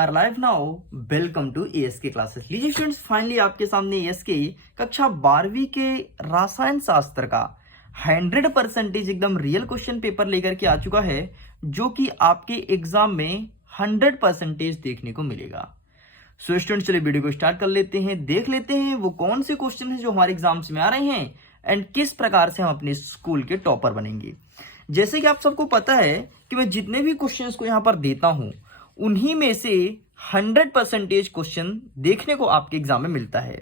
Are live now. Welcome to ASK classes. लीजिए students, finally आपके सामने एएसके कक्षा 12वीं के रसायन शास्त्र का 100% एकदम रियल क्वेश्चन पेपर लेकर के आ चुका है, जो कि आपके एग्जाम में 100% देखने को मिलेगा। सो स्टूडेंट्स, चलिए वीडियो को स्टार्ट कर लेते हैं। देख लेते हैं वो कौन से क्वेश्चन हैं जो हमारे एग्जाम्स में आ रहे हैं एंड किस प्रकार से हम अपने स्कूल के टॉपर बनेंगे। जैसे कि आप सबको पता है कि मैं जितने भी क्वेश्चंस को यहाँ पर देता हूं उन्हीं में से 100% क्वेश्चन देखने को आपके एग्जाम में मिलता है।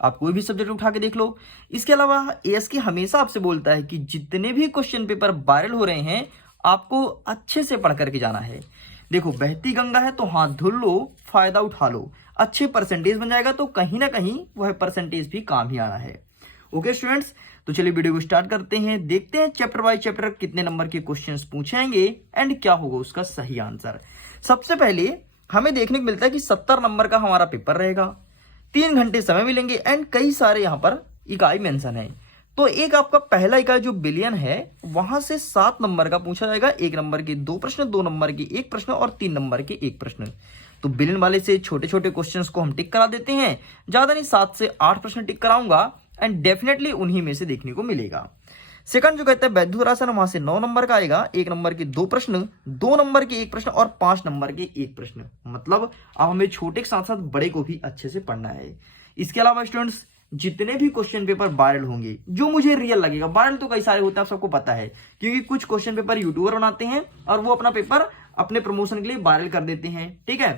आप कोई भी सब्जेक्ट उठा के देख लो। इसके अलावा एएसके हमेशा आपसे बोलता है कि जितने भी क्वेश्चन पेपर वायरल हो रहे हैं आपको अच्छे से पढ़ करके जाना है। देखो, बहती गंगा है तो हाथ धुल लो, फायदा उठा लो। अच्छे परसेंटेज बन जाएगा तो कहीं ना कहीं वह परसेंटेज भी काम ही आना है। ओके स्टूडेंट्स, तो चलिए वीडियो को स्टार्ट करते हैं। देखते हैं चैप्टर बाय चैप्टर कितने नंबर के क्वेश्चंस पूछेंगे एंड क्या होगा उसका सही आंसर। सबसे पहले हमें देखने को मिलता है कि 70 नंबर का हमारा पेपर रहेगा, 3 घंटे समय मिलेंगे एंड कई सारे यहाँ पर इकाई मेंशन है। तो एक आपका पहला इकाई जो बिलियन है वहां से 7 नंबर का पूछा जाएगा। 1 नंबर के 2 प्रश्न, 2 नंबर के 1 प्रश्न और 3 नंबर के 1 प्रश्न। तो बिलियन वाले से छोटे छोटे क्वेश्चंस को हम टिक करा देते हैं, ज्यादा नहीं 7 से 8 प्रश्न टिक कराऊंगा एंड डेफिनेटली उन्हीं में से देखने को मिलेगा। सेकंड जो कहते हैं वैद्युत राशन, वहां से 9 नंबर का आएगा। 1 नंबर के 2 प्रश्न, 2 नंबर के 1 प्रश्न और 5 नंबर के 1 प्रश्न। मतलब अब हमें छोटे के साथ साथ बड़े को भी अच्छे से पढ़ना है। इसके अलावा स्टूडेंट्स, जितने भी क्वेश्चन पेपर वायरल होंगे, जो मुझे रियल लगेगा, वायरल तो कई सारे होते हैं, आप सबको पता है, क्योंकि कुछ क्वेश्चन पेपर यूट्यूबर बनाते हैं और वो अपना पेपर अपने प्रमोशन के लिए वायरल कर देते हैं। ठीक है,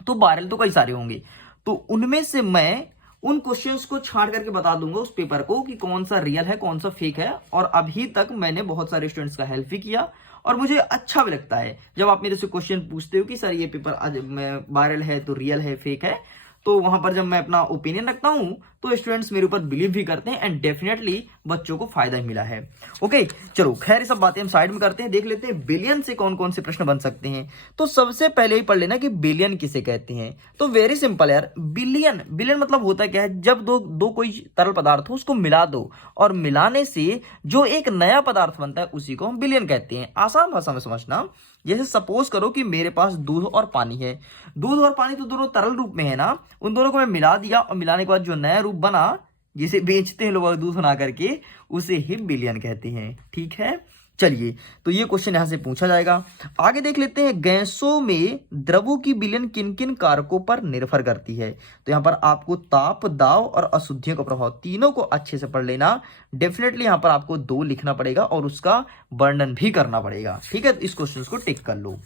तो वायरल तो कई सारे होंगे, तो उनमें से मैं उन क्वेश्चंस को छांट करके बता दूंगा उस पेपर को कि कौन सा रियल है कौन सा फेक है। और अभी तक मैंने बहुत सारे स्टूडेंट्स का हेल्प भी किया और मुझे अच्छा भी लगता है जब आप मेरे से क्वेश्चन पूछते हो कि सर ये पेपर वायरल है तो रियल है फेक है। तो वहां पर जब मैं अपना ओपिनियन रखता हूं तो स्टूडेंट्स मेरे ऊपर बिलीव भी करते हैं एंड डेफिनेटली बच्चों को फायदा ही मिला है। ओके, चलो खैर ये सब बातें हम साइड में करते हैं। देख लेते हैं बिलियन से कौन कौन से प्रश्न बन सकते हैं। तो सबसे पहले ही पढ़ लेना कि बिलियन किसे कहते हैं। तो वेरी सिंपल यार, बिलियन बिलियन मतलब होता क्या है, जब दो कोई तरल पदार्थ हो उसको मिला दो और मिलाने से जो एक नया पदार्थ बनता है उसी को हम बिलियन कहते हैं। आसान भाषा में समझना, जैसे सपोज करो कि मेरे पास दूध और पानी है। दूध और पानी तो दोनों तरल रूप में है ना, उन दोनों को मैं मिला दिया और मिलाने के बाद जो नया रूप बना, जिसे बेचते हैं लोग दूध बना करके, उसे ही बिलियन कहते हैं। ठीक है, चलिए तो ये क्वेश्चन यहां से पूछा जाएगा। आगे देख लेते हैं, गैसों में द्रवों की बिलियन किन किन कारकों पर निर्भर करती है। तो यहां पर आपको ताप, दाब और अशुद्धियों का प्रभाव, तीनों को अच्छे से पढ़ लेना। डेफिनेटली यहां पर आपको 2 लिखना पड़ेगा और उसका वर्णन भी करना पड़ेगा। ठीक है, इस क्वेश्चन को टिक कर लो।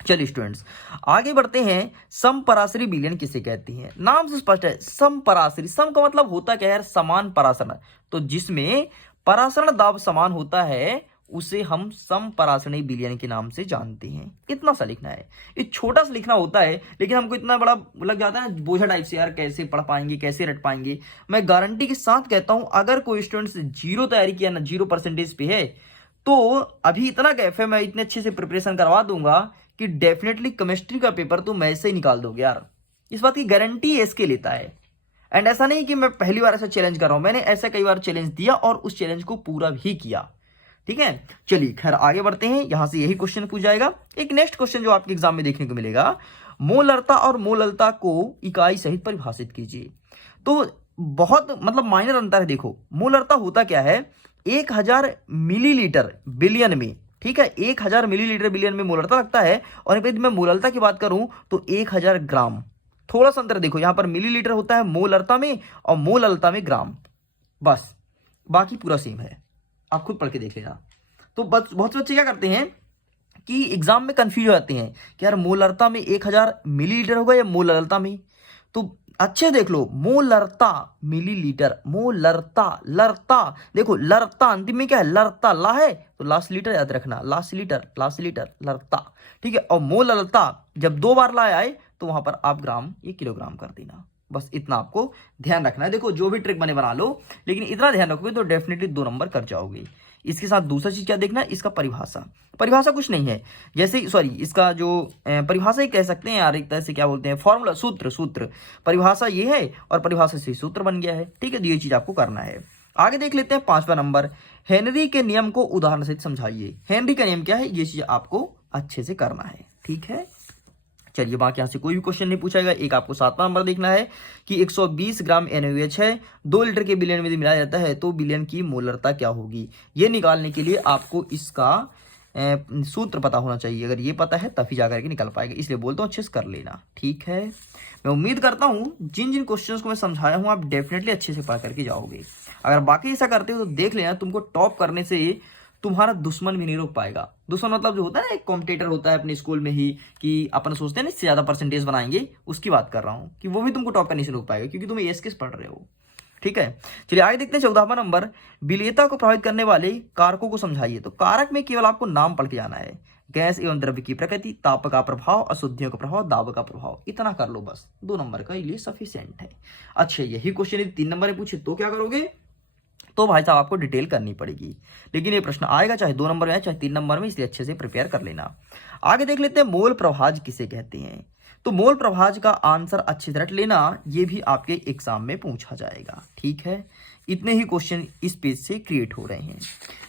चलिए स्टूडेंट्स, आगे बढ़ते हैं। समपराशरी विलयन किसे कहती हैं। नाम से स्पष्ट है, समपराशरी। सम का मतलब होता क्या है, समान परासरण। तो जिसमें परासरण दाब समान होता है उसे हम समपरासरणी विलयन के नाम से जानते हैं। इतना सा लिखना है, ये छोटा सा लिखना होता है लेकिन हमको इतना बड़ा लग जाता है ना, बोझा टाइप से, यार कैसे पढ़ पाएंगे, कैसे रट पाएंगे। मैं गारंटी के साथ कहता हूं, अगर कोई स्टूडेंट 0 तैयारी किया ना, 0% पे है, तो अभी इतना गैप है, मैं इतने अच्छे से प्रिपरेशन करवा दूंगा कि डेफिनेटली केमिस्ट्री का पेपर तो मैं ऐसे ही निकाल दोगे यार। इस बात की गारंटी एएसके लेता है। एंड ऐसा नहीं कि मैं पहली बार ऐसा चैलेंज कर रहा हूं, मैंने ऐसा कई बार चैलेंज दिया और उस चैलेंज को पूरा भी किया। ठीक है, चलिए खैर आगे बढ़ते हैं। यहां से यही क्वेश्चन पूछ जाएगा। एक नेक्स्ट क्वेश्चन जो आपके एग्जाम में देखने को मिलेगा, मोलरता और मोललता को इकाई सहित परिभाषित कीजिए। तो बहुत मतलब माइनर अंतर है। देखो, मोलरता होता क्या है, 1000 मिलीलीटर बिलियन में। ठीक है, 1000 मिलीलीटर बिलियन में मोलरता लगता है। और यदि मैं मोललता की बात करूं तो 1000 ग्राम। थोड़ा सा अंतर देखो, यहां पर मिलीलीटर होता है मोलरता में और मोललता में ग्राम, बस बाकी पूरा सेम है। आप खुद पढ़ के देख लेना। तो बहुत से बच्चे क्या करते हैं कि एग्जाम में कंफ्यूज हो जाते हैं कि यार मोलरता में 1000 मिलीलीटर होगा या मोललता में। तो अच्छे देख लो, मोलरता मिलीलीटर, मोलरता, लरता। देखो लरता अंतिम में क्या है, लरता, ला है तो लास्ट लीटर याद रखना, लास्ट लीटर लरता। ठीक है, और मोललता जब 2 बार ला आए तो वहां पर आप ग्राम या किलोग्राम कर देना। बस इतना आपको ध्यान रखना है। देखो जो भी ट्रिक बने बना लो, लेकिन इतना ध्यान रखोगे तो डेफिनेटली 2 नंबर कर जाओगे। इसके साथ दूसरा चीज क्या देखना है, इसका परिभाषा कुछ नहीं है। जैसे सॉरी, इसका जो परिभाषा ही कह सकते हैं यार, एक तरह से क्या बोलते हैं, फॉर्मूला, सूत्र। परिभाषा ये है और परिभाषा से सूत्र बन गया है। ठीक है, तो ये चीज आपको करना है। आगे देख लेते हैं 5वां नंबर, हेनरी के नियम को उदाहरण सहित समझाइए। हेनरी का नियम क्या है, ये चीज आपको अच्छे से करना है। ठीक है, चलिए, बाकी यहाँ से कोई भी क्वेश्चन नहीं पूछा जाएगा। एक आपको 7वां नंबर देखना है कि 120 ग्राम NaOH है, 2 लीटर के बिलियन में यदि मिलाया जाता है तो बिलियन की मोलरता क्या होगी। ये निकालने के लिए आपको इसका सूत्र पता होना चाहिए। अगर ये पता है तभी जाकर के निकल पाएगा, इसलिए बोलता हूँ अच्छे से कर लेना, ठीक है। मैं उम्मीद करता हूँ जिन जिन क्वेश्चंस को मैं समझाया हूँ आप डेफिनेटली अच्छे से पढ़ करके जाओगे। अगर बाकी ऐसा करते हो तो देख लेना, तुमको टॉप करने से तुम्हारा दुश्मन भी नहीं रोक पाएगा। दुश्मन मतलब जो होता है ना, एक कॉम्पिटिटर होता है अपने स्कूल में ही कि अपन सोचते हैं ना इससे ज्यादा परसेंटेज बनाएंगे, उसकी बात कर रहा हूँ कि वो भी तुमको टॉप करने से रोक पाएगा क्योंकि तुम एएसके पढ़ रहे हो, ठीक है। चलिए आगे देखते हैं 14वां नंबर, विलेयता को प्रभावित करने वाले कारकों को समझाइए। तो कारक में केवल आपको नाम पढ़ के जाना है, गैस एवं द्रव्य की प्रकृति, ताप का प्रभाव, अशुद्धियों का प्रभाव, दाब का प्रभाव, इतना कर लो बस, 2 नंबर का लिए सफिशिएंट है। अच्छा, यही क्वेश्चन यदि 3 नंबर में पूछे तो क्या करोगे, तो भाई साहब आपको डिटेल करनी पड़ेगी, लेकिन ये प्रश्न आएगा चाहे 2 नंबर में आए चाहे 3 नंबर में, इसलिए अच्छे से प्रिपेयर कर लेना। आगे देख लेते हैं मोल प्रभाज किसे कहते हैं। तो मोल प्रभाज का आंसर अच्छे से रट लेना, ये भी आपके एग्जाम में पूछा जाएगा, ठीक है। इतने ही क्वेश्चन इस पेज से क्रिएट हो रहे हैं।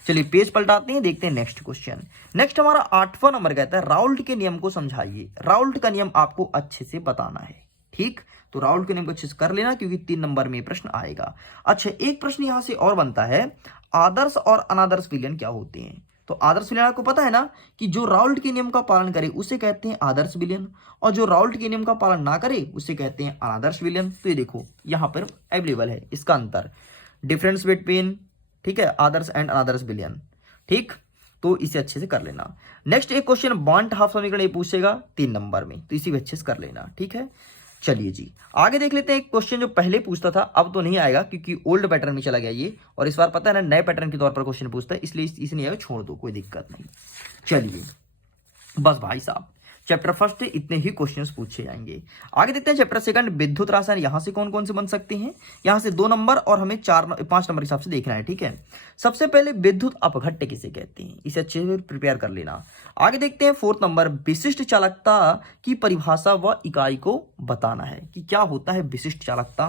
चलिए पेज पलटाते हैं, देखते हैं नेक्स्ट क्वेश्चन। नेक्स्ट हमारा 8वां नंबर कहता है राउल्ट के नियम को समझाइए। राउल्ट का नियम आपको अच्छे से बताना है, ठीक। तो राउल्ट के नियम को अच्छे से कर लेना क्योंकि 3 नंबर में प्रश्न आएगा। अच्छा, एक प्रश्न यहां से और बनता है, आदर्श और अनादर्श विलयन क्या होते हैं। तो आदर्श विलयन आपको पता है ना कि जो राउल्ट के नियम का पालन करे उसे कहते हैं आदर्श विलयन, और जो राउल्ट के नियम का पालन ना करे उसे कहते हैं अनादर्श विलयन। तो ये देखो यहां पर अवेलेबल है इसका अंतर, डिफरेंस बिटवीन, ठीक है, आदर्श एंड अनादर्श विलयन, ठीक। तो इसे अच्छे से कर लेना। नेक्स्ट एक क्वेश्चन बॉन्ट हाफ समीकरण ये पूछेगा 3 नंबर में, तो इसी भी अच्छे से कर लेना, ठीक है। चलिए जी आगे देख लेते हैं एक क्वेश्चन जो पहले पूछता था, अब तो नहीं आएगा क्योंकि ओल्ड पैटर्न में चला गया ये, और इस बार पता है ना नए पैटर्न के तौर पर क्वेश्चन पूछता है, इसलिए इसे नहीं आएगा, छोड़ दो, कोई दिक्कत नहीं। चलिए बस भाई साहब, चैप्टर फर्स्ट से इतने ही क्वेश्चंस पूछे जाएंगे। आगे देखते हैं चैप्टर सेकंड विद्युत रासायन, यहां से कौन कौन से बन सकते हैं। यहां से 2 नंबर और हमें 5 नंबर हिसाब से देखना है, ठीक है। सबसे पहले विद्युत अपघट्य किसे कहते हैं, इसे अच्छे से प्रिपेयर कर लेना। आगे देखते हैं 4th नंबर, विशिष्ट चालकता की परिभाषा व इकाई को बताना है कि क्या होता है विशिष्ट चालकता।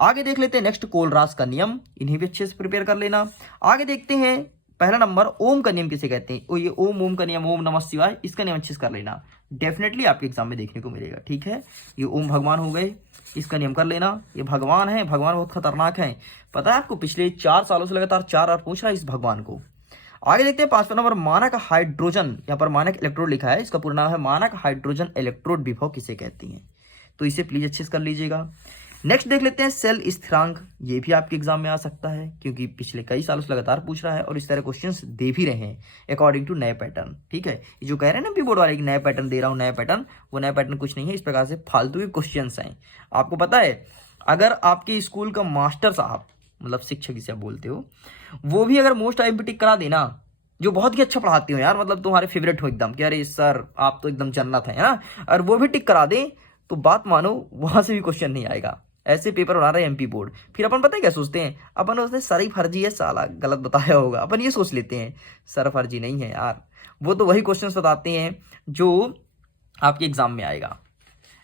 आगे देख लेते हैं नेक्स्ट कोलरास का नियम, इन्हें भी अच्छे से प्रिपेयर कर लेना। आगे देखते हैं पहला नंबर ओम का नियम किसे कहते हैं, ये ओम का नियम, ओम नमः शिवाय, इसका नियम अच्छे से कर लेना, डेफिनेटली आपके एग्जाम में देखने को मिलेगा, ठीक है। ये ओम भगवान हो गए, इसका नियम कर लेना। ये भगवान है, भगवान बहुत खतरनाक है, पता है आपको, पिछले 4 सालों से लगातार 4 बार पूछ रहा है इस भगवान को। आगे देखते हैं 5वां नंबर मानक हाइड्रोजन, यहाँ पर मानक इलेक्ट्रोड लिखा है, इसका पूरा नाम है मानक हाइड्रोजन इलेक्ट्रोड विभव किसे कहती हैं, तो इसे प्लीज अच्छे से कर लीजिएगा। नेक्स्ट देख लेते हैं सेल स्थिरांक, ये भी आपके एग्जाम में आ सकता है क्योंकि पिछले कई सालों से लगातार पूछ रहा है और इस तरह क्वेश्चंस दे भी रहे हैं अकॉर्डिंग टू नए पैटर्न, ठीक है। ये जो कह रहे हैं ना पी बोर्ड वाले कि नया पैटर्न दे रहा हूँ, नया पैटर्न, वो नया पैटर्न कुछ नहीं है, इस प्रकार से फालतू के क्वेश्चंस हैं। आपको पता है अगर आपके स्कूल का मास्टर साहब, मतलब शिक्षक जिसे आप बोलते हो, वो भी अगर मोस्ट आईएमपी टिक करा देना, जो बहुत ही अच्छा पढ़ाते हो यार, मतलब तुम्हारे फेवरेट हो एकदम कि अरे सर आप तो एकदम जन्नत है ना, और वो भी टिक करा दे तो बात मानो वहां से भी क्वेश्चन नहीं आएगा। ऐसे पेपर बना रहे एमपी बोर्ड, फिर अपन पता है क्या सोचते हैं, अपन उसने सर ही फर्जी है, साला गलत बताया होगा, अपन ये सोच लेते हैं, सर फर्जी नहीं है यार, वो तो वही क्वेश्चंस बताते हैं जो आपके एग्जाम में आएगा।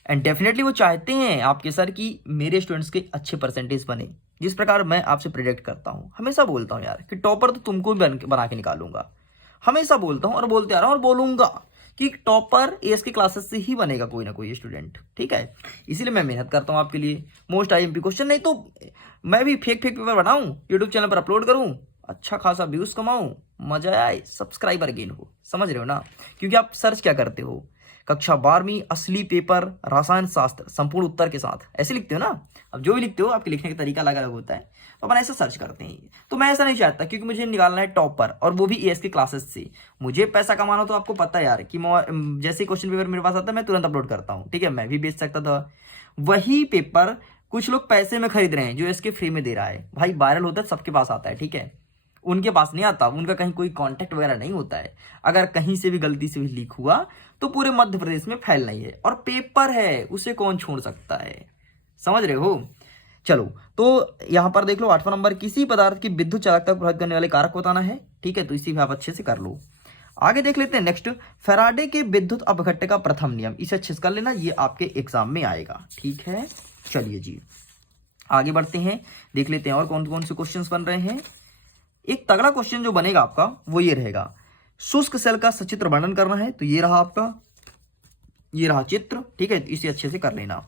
एंड डेफिनेटली वो चाहते हैं आपके सर कि मेरे स्टूडेंट्स के अच्छे परसेंटेज बने, जिस प्रकार मैं आपसे प्रेडिक्ट करता हूँ, हमेशा बोलता हूँ यार कि टॉपर तो तुमको भी बना के निकालूंगा, हमेशा बोलता हूँ और बोलते आ रहा हूँ और बोलूंगा कि टॉपर एएसके क्लासेस से ही बनेगा कोई ना कोई स्टूडेंट, ठीक है। इसीलिए मैं मेहनत करता हूँ आपके लिए, मोस्ट आईएमपी क्वेश्चन, नहीं तो मैं भी फेक पेपर बनाऊं, यूट्यूब चैनल पर अपलोड करूं, अच्छा खासा व्यूज कमाऊं, मजा आए, सब्सक्राइबर गेन हो, समझ रहे हो ना। क्योंकि आप सर्च क्या करते हो, कक्षा 12वीं असली पेपर रसायन शास्त्र संपूर्ण उत्तर के साथ, ऐसे लिखते हो ना। अब जो भी लिखते हो आपके लिखने का तरीका अलग अलग होता है, तो अपन ऐसा सर्च करते हैं। तो मैं ऐसा नहीं चाहता क्योंकि मुझे निकालना है टॉपर, और वो भी एएसके क्लासेस से। मुझे पैसा कमाना तो आपको पता है यार कि जैसे क्वेश्चन पेपर मेरे पास आता है मैं तुरंत अपलोड करता हूँ, ठीक है। मैं भी बेच सकता था वही पेपर, कुछ लोग पैसे में खरीद रहे हैं जो एएसके फ्री में दे रहा है। भाई वायरल होता है सबके पास आता है, ठीक है, उनके पास नहीं आता, उनका कहीं कोई कॉन्टेक्ट वगैरह नहीं होता है। अगर कहीं से भी गलती से भी लीक हुआ तो पूरे मध्य प्रदेश में फैल नहीं है, और पेपर है उसे कौन छोड़ सकता है, समझ रहे हो। चलो तो यहां पर देख लो 8वां नंबर, किसी पदार्थ की विद्युत चालकता को प्रभावित करने वाले कारक बताना है, ठीक है। तो इसी भी आप अच्छे से कर लो। आगे देख लेते हैं नेक्स्ट, फैराडे के विद्युत अपघट्य का प्रथम नियम, इसे अच्छे से कर लेना, ये आपके एग्जाम में आएगा, ठीक है। चलिए जी आगे बढ़ते हैं, देख लेते हैं और कौन कौन से क्वेश्चन बन रहे हैं। एक तगड़ा क्वेश्चन जो बनेगा आपका वो ये रहेगा, शुष्क सेल का सचित्र वर्णन करना है, तो ये रहा आपका ये रहा चित्र, ठीक है, इसे अच्छे से कर लेना।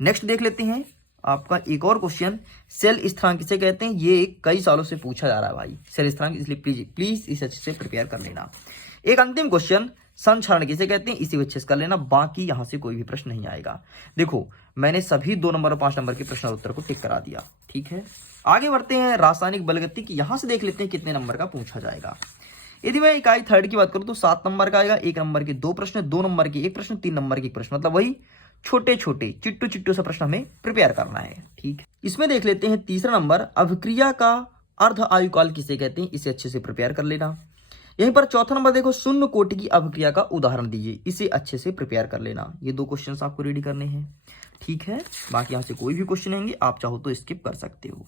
नेक्स्ट देख लेते हैं आपका एक और क्वेश्चन, सेल स्थिरांक किसे कहते हैं। ये कई सालों से पूछा जा रहा है भाई सेल स्थिरांक, इसलिए प्लीज इसे अच्छे से प्रिपेयर कर लेना। एक अंतिम क्वेश्चन, संक्षारण किसे कहते हैं, इसे अच्छे से कर लेना, बाकी यहां से कोई भी प्रश्न नहीं आएगा। देखो मैंने सभी 2 नंबर और 5 नंबर के प्रश्न उत्तर को टिक करा दिया, ठीक है। आगे बढ़ते हैं रासायनिक बलगति की, यहां से देख लेते हैं कितने नंबर का पूछा जाएगा। यदि मैं इकाई थर्ड की बात करूं तो 7 नंबर का आएगा, 1 नंबर के 2 प्रश्न, 2 नंबर के 1 प्रश्न, 3 नंबर के 1 प्रश्न, मतलब वही छोटे छोटे चिट्टू चिट्टू से प्रश्न हमें प्रिपेयर करना है, ठीक। इसमें देख लेते हैं तीसरा नंबर, अभिक्रिया का अर्ध आयुकाल किसे कहते हैं, इसे अच्छे से प्रिपेयर कर लेना। यहीं पर चौथा नंबर देखो, शून्य कोटि की अभिक्रिया का उदाहरण दीजिए, इसे अच्छे से प्रिपेयर कर लेना। ये 2 क्वेश्चंस आपको रेडी करने हैं, ठीक है। बाकी यहां से कोई भी क्वेश्चन आएंगे आप चाहो तो स्किप कर सकते हो।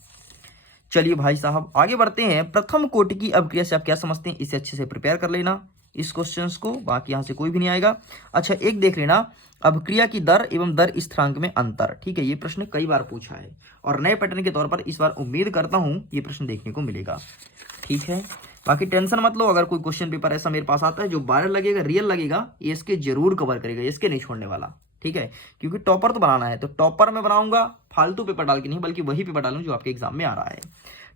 चलिए भाई साहब आगे बढ़ते हैं, प्रथम कोटि की अभिक्रिया से आप क्या समझते हैं, इसे अच्छे से प्रिपेयर कर लेना इस क्वेश्चंस को, बाकी यहां से कोई भी नहीं आएगा। अच्छा एक देख लेना, अभिक्रिया की दर एवं दर स्थिरांक में अंतर, ठीक है। ये प्रश्न कई बार पूछा है और नए पैटर्न के तौर पर इस बार उम्मीद करता हूं ये प्रश्न देखने को मिलेगा, ठीक है। बाकी टेंशन मत लो, अगर कोई क्वेश्चन पेपर ऐसा मेरे पास आता है जो वायरल लगेगा, रियल लगेगा, ये इसके जरूर कवर करेगा, इसके नहीं छोड़ने वाला, ठीक है। क्योंकि टॉपर तो बनाना है, तो टॉपर में बनाऊंगा फालतू पेपर डाल के नहीं, बल्कि वही पेपर डालूंगा जो आपके एग्जाम में आ रहा है,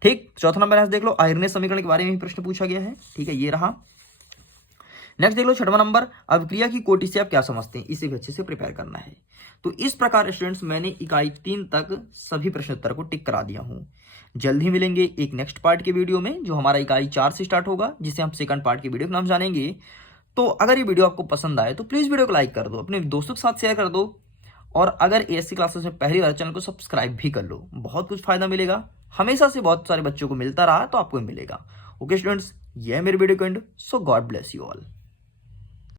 ठीक। चौथा नंबर यहां देख लो, आयरनेय समीकरण के बारे में भी प्रश्न पूछा गया है, ठीक है, ये रहा। नेक्स्ट देख लो छठवां नंबर, अभिक्रिया की कोटि से आप क्या समझते हैं, इसे भी अच्छे से प्रिपेयर करना है। तो इस प्रकार स्टूडेंट्स मैंने इकाई 3 तक सभी प्रश्न उत्तर को टिक करा दिया हूं। जल्द ही मिलेंगे एक नेक्स्ट पार्ट के वीडियो में, जो हमारा इकाई 4 से स्टार्ट होगा, जिसे हम सेकंड पार्ट के वीडियो का नाम जानेंगे। तो अगर ये वीडियो आपको पसंद आए तो प्लीज वीडियो को लाइक कर दो, अपने दोस्तों के साथ शेयर कर दो, और अगर एएससी क्लासेस में पहली बार चैनल को सब्सक्राइब भी कर लो, बहुत कुछ फायदा मिलेगा। हमेशा से बहुत सारे बच्चों को मिलता रहा तो आपको भी मिलेगा। ओके स्टूडेंट्स, ये है मेरे वीडियो को and, so God bless you all.